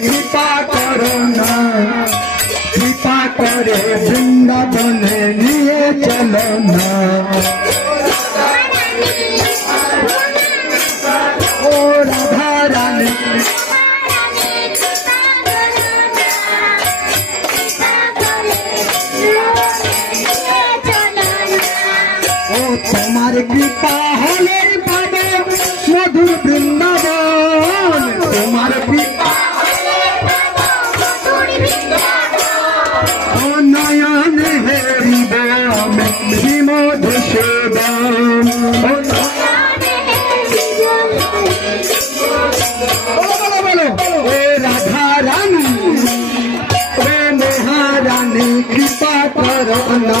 कृपा करो ना, कृपा करे वृंदावन लिए चलो ना। ओ राधा रानी ओ तुम्हारी कृपा होले पावे मधुर वृंदावन, तुम्हारी कृपा नयन हेरी विमोद सेवन। राधा रानी महारानी कृपा करो ना,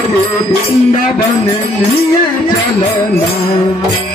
वृंदावन लिए चलो ना।